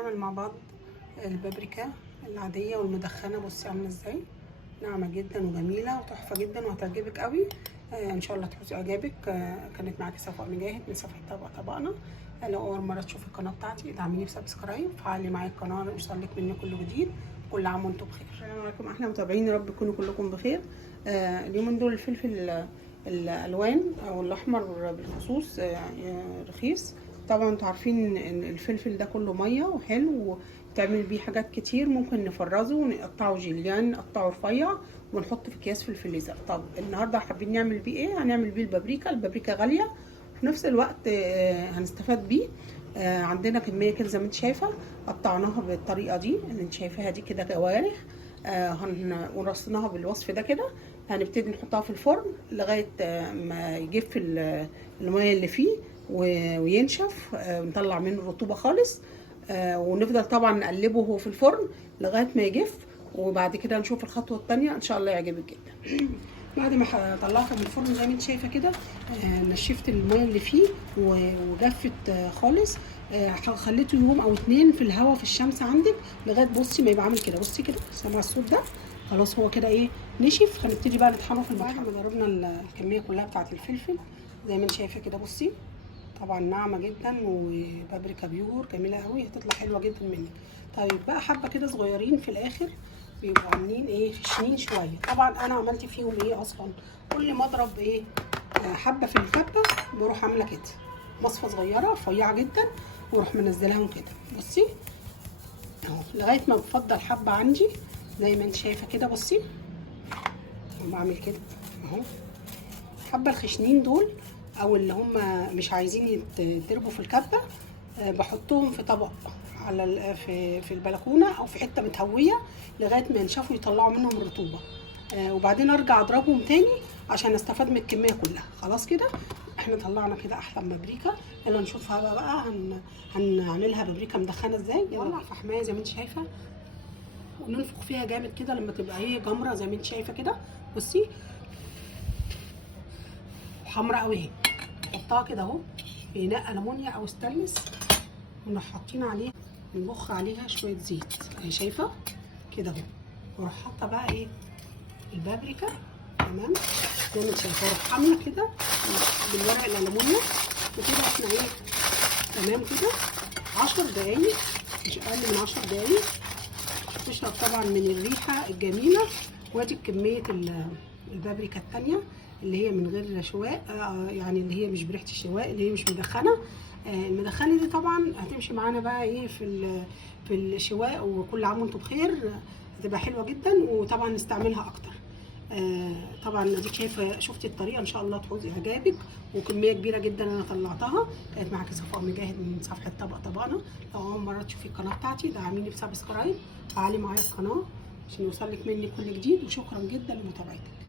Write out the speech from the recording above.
هنعمل مع بعض البابريكا العاديه والمدخنه. بصي عامله ازاي، ناعمه جدا وجميله وتحفه جدا وهتعجبك قوي. ان شاء الله تحوز اعجابك. كانت معاكي صفاء مجاهد من صفحه طبقنا. لو اول مره تشوفي القناه بتاعتي ادعميني بسبسكرايب، فعلي معايا القناه يوصلك مني كل جديد. كل عام وانتم بخير. السلام عليكم احلى متابعين، يا رب تكونوا كلكم بخير. اليومين دول الفلفل الالوان او الاحمر بالخصوص رخيص. طبعا انتوا عارفين ان الفلفل ده كله ميه وحلو وتعمل بيه حاجات كتير. ممكن نفرزه ونقطعه جيليان، نقطعه رفيع ونحطه في اكياس في الفريزر. طب النهارده حابين نعمل بيه ايه؟ هنعمل بيه البابريكا غاليه وفي نفس الوقت هنستفاد بيه. عندنا كميه كده زي ما انت شايفه، قطعناها بالطريقه دي اللي انت شايفاها دي كده جوارح. ورصيناها بالوصف ده كده. هنبتدي نحطها في الفرن لغايه ما يجف الميه اللي فيه وينشف، ونطلع منه الرطوبه خالص. ونفضل طبعا نقلبه وهو في الفرن لغايه ما يجف، وبعد كده نشوف الخطوه الثانيه ان شاء الله يعجبك جدا. بعد ما طلعته من الفرن زي ما انت شايفه كده، نشفت الميه اللي فيه وجفت خالص. خليته يوم او 2 في الهواء في الشمس عندك لغايه بصي ما يبقى عامل كده. بصي كده، سامعه الصوت ده؟ خلاص هو كده ايه، نشف. هنبتدي بقى نطحنه في المطحنه. بعد ما ضربنا الكميه كلها بتاعه الفلفل زي ما انت شايفه كده، بصي طبعا ناعمه جدا وبابريكا بيور جميله قوي، هتطلع حلوه جدا منك. طيب بقى حبه كده صغيرين في الاخر بيبقوا عاملين ايه، خشنين شويه. طبعا انا عملت فيهم ايه اصلا، كل ما اضرب ايه حبه في الكبه بروح عامله كده مصفى صغيره رفيعه جدا واروح منزلاهم كده. بصي اهو لغايه ما بفضل حبه عندي زي ما انت شايفه كده. بصي بعمل كده اهو. حبه الخشنين دول او اللي هم مش عايزين يتضربوا في الكبه، بحطهم في طبق على في البلكونه او في حته متهويه لغايه ما ينشفوا يطلعوا منهم الرطوبه. وبعدين ارجع اضربهم تاني عشان استفاد من الكميه كلها. خلاص كده احنا طلعنا كده احلى بابريكا. يلا نشوفها بقى هنعملها بابريكا مدخنه ازاي. يلا فحمايه زي ما انت شايفه، وننفخ فيها جامد كده لما تبقى هي جمره زي ما انت شايفه كده. بصي حمراء قوي اهي. نحطها كده اهو في اناء المونيا او ستانلس، ونروح حاطين عليها نبخ عليها شويه زيت اهي شايفه كده اهو. واروح حاطه بقى ايه البابريكا تمام زي ما انت شايفه، واروح عامله كده بالورق الالومنيوم وكده. احنا ايه تمام كده 10 دقايق، مش اقل من 10 دقايق. تشرب طبعا من الريحه الجميله. وادي كميه البابريكا الثانيه اللي هي من غير شواء، يعني اللي هي مش بريحه الشواء، اللي هي مش مدخنه. المدخنه دي طبعا هتمشي معانا بقى ايه في الشواء. وكل عام وانتم بخير، هتبقى حلوه جدا وطبعا نستعملها اكتر. طبعا اديك شايفه، شفتي الطريقه ان شاء الله تحوز اعجابك. وكميه كبيره جدا انا طلعتها. كانت معاكي صفاء مجاهد من صفحه طبقنا. لو اول مره تشوفي القناه بتاعتي دعميني بسبسكرايب، فعلي معايا القناه عشان يوصلك مني كل جديد. وشكرا جدا لمتابعتك.